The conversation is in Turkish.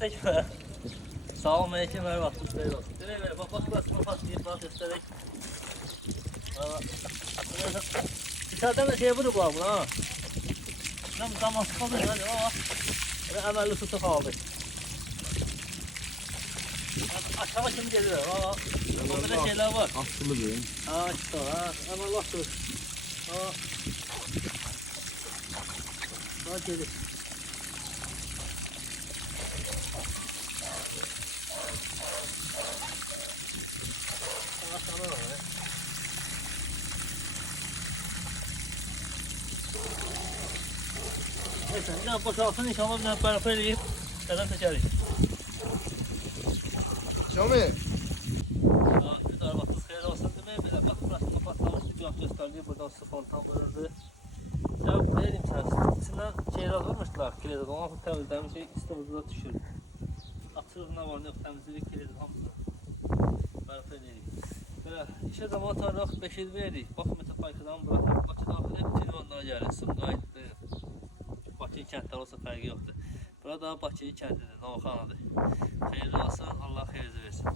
destek ver. Sağ ol Melike, ver bak. Ver bak. Ver bak, bak burasına patlayıp bak göstererek. Valla. Dışarıdan da şey bunu bu ha. Tam kaldı hadi o. Emelli su kaldı. Aşağı şimdi geliyor. Aa, burada şeyler var. Asılı bir. Aa işte ha. Hemen bak dur. Aa. Bak geliyor. Aa tamam abi. Neyse, bir daha boşalsın inşallah bir daha beraber yiyip kadar seçeriz. Şami. Güzel vaktiniz hayırlı olsun demeye bile bak burası kapatlamış bir hafta gösterdiği buradan su falan bölündü. Ya ne diyeyim sana, içinden şeyler alırmışlar kilidi, ondan sonra temizlenmiş şey İstanbul'da düşür. Atırız ne var ne yok temizlik kilidi hamısı. Beraber edeyim. Böyle işe zaman tarih 5 il verdik. Bak metafaykadan bıraktık. Bakıda hep telefonlara gelirsin. Gayet de Bakı kəndlər olsa fərqi yoxdur. Burada Bakı kəndidir, Novxanadır. Xeyirli olsun, Allah xeyirli versin.